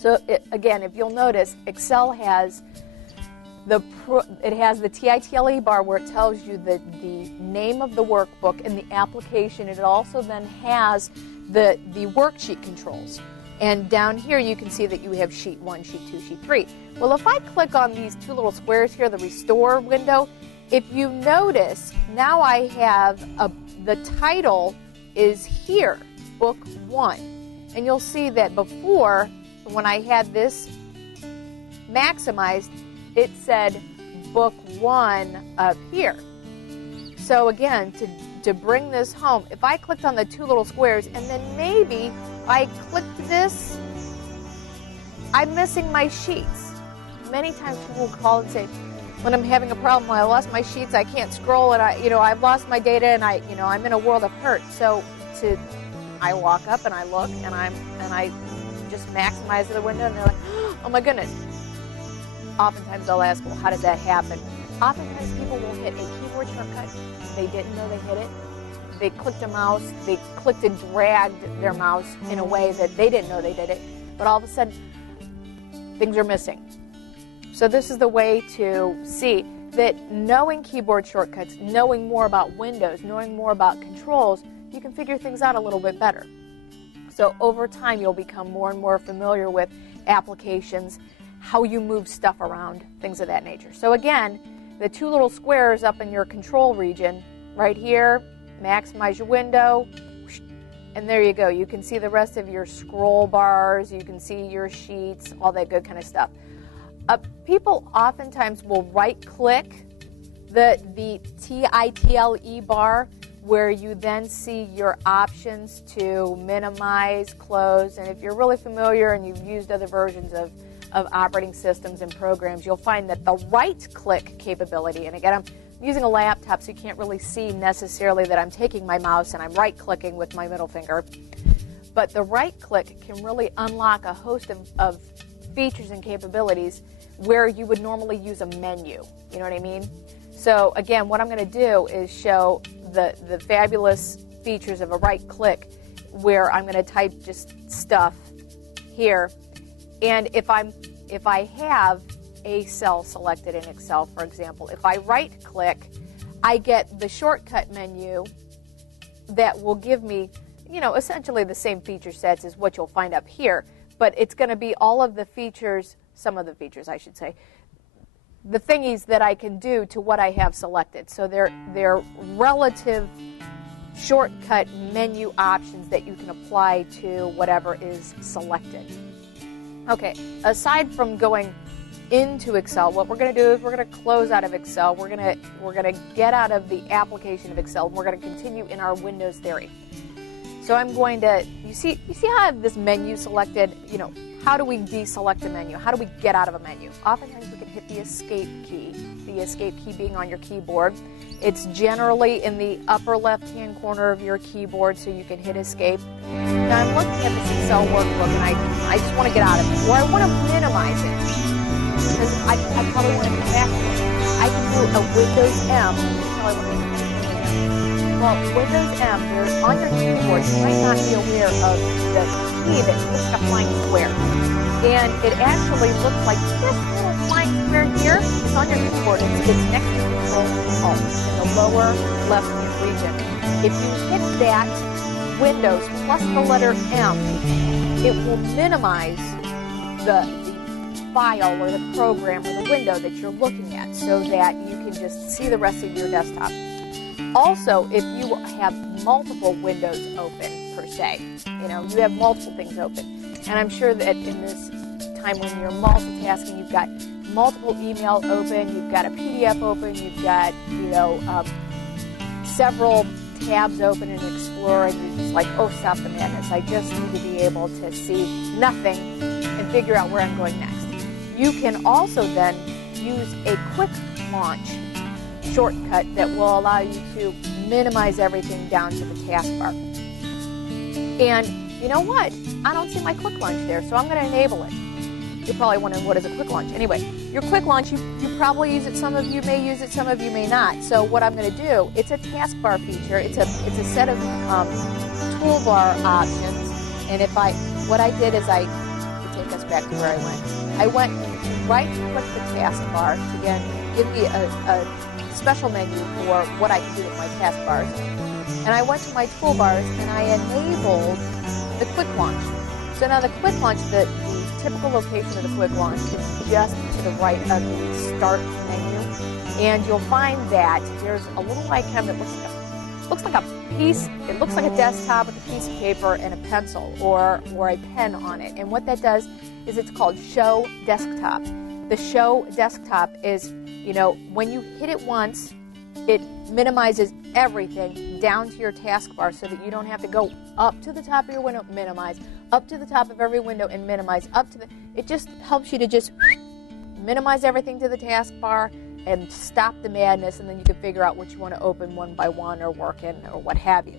So again, if you'll notice, Excel has the TITLE bar where it tells you the name of the workbook and the application. It also then has the worksheet controls. And down here you can see that you have sheet 1, sheet 2, sheet 3. Well, if I click on these two little squares here, the restore window, if you notice, now I have the title is here, book 1. And you'll see that before, when I had this maximized, it said book 1 up here. So again, to bring this home, if I clicked on the two little squares and then maybe I clicked this, I'm missing my sheets. Many times people will call and say, when I'm having a problem, I lost my sheets, I can't scroll, and I've lost my data, and I'm in a world of hurt. So I walk up and I look and I just maximize the window, and they're like, oh my goodness. Oftentimes they'll ask, well, how did that happen? Oftentimes people will hit a keyboard shortcut. They didn't know they hit it. They clicked a mouse. They clicked and dragged their mouse in a way that they didn't know they did it. But all of a sudden, things are missing. So this is the way to see that knowing keyboard shortcuts, knowing more about Windows, knowing more about controls, you can figure things out a little bit better. So over time, you'll become more and more familiar with applications, how you move stuff around, things of that nature. So again, the two little squares up in your control region, right here, maximize your window, and there you go. You can see the rest of your scroll bars, you can see your sheets, all that good kind of stuff. People oftentimes will right-click the TITLE bar, where you then see your options to minimize, close, and if you're really familiar and you've used other versions of operating systems and programs, you'll find that the right-click capability, and again, I'm using a laptop, so you can't really see necessarily that I'm taking my mouse and I'm right-clicking with my middle finger, but the right-click can really unlock a host of features and capabilities where you would normally use a menu. You know what I mean? So again, what I'm going to do is show the fabulous features of a right-click where I'm going to type just stuff here. And if I have a cell selected in Excel, for example, if I right-click, I get the shortcut menu that will give me, essentially the same feature sets as what you'll find up here, but it's going to be all of the features, some of the features, I should say, the thingies that I can do to what I have selected. So they're relative shortcut menu options that you can apply to whatever is selected. Okay, aside from going into Excel, what we're going to do is we're going to close out of Excel. We're going to get out of the application of Excel, and we're going to continue in our Windows theory. So I'm going to, you see how I have this menu selected? How do we deselect a menu? How do we get out of a menu? Oftentimes we can hit the escape key being on your keyboard. It's generally in the upper left-hand corner of your keyboard, so you can hit escape. Now I'm looking at this Excel workbook, and I just want to get out of it, or I want to minimize it, because I probably want to come back to it. I can do a Windows M. Well, Windows M, on your keyboard, you might not be aware of the key that hits the flying square. And it actually looks like this little flying square here. It's on your keyboard. It's next to Control and Alt in the lower left-hand region. If you hit that, Windows plus the letter M, it will minimize the file or the program or the window that you're looking at so that you can just see the rest of your desktop. Also, if you have multiple windows open, per se, you have multiple things open. And I'm sure that in this time when you're multitasking, you've got multiple emails open, you've got a PDF open, you've got, several tabs open in Explorer, and you're just like, oh, stop the madness. I just need to be able to see nothing and figure out where I'm going next. You can also then use a quick launch shortcut that will allow you to minimize everything down to the taskbar. And you know what? I don't see my quick launch there, so I'm going to enable it. You're probably wondering, what is a quick launch? Anyway, your quick launch, you probably use it. Some of you may use it, some of you may not. So what I'm going to do, it's a taskbar feature. It's a set of toolbar options. And what I did is I take us back to where I went. I went to right-click the taskbar to, again, give me a special menu for what I can do with my taskbars. And I went to my toolbars and I enabled the quick launch. So now the quick launch, the typical location of the quick launch is just to the right of the start menu. And you'll find that there's a little icon that looks like a piece, it looks like a desktop with a piece of paper and a pencil or a pen on it. And what that does is it's called Show Desktop. The Show Desktop is, you know, when you hit it once, it minimizes everything down to your taskbar so that you don't have to go up to the top of your window, minimize, up to the top of every window and minimize, up to the, it just helps you to just minimize everything to the taskbar and stop the madness, and then you can figure out what you want to open one by one or work in or what have you.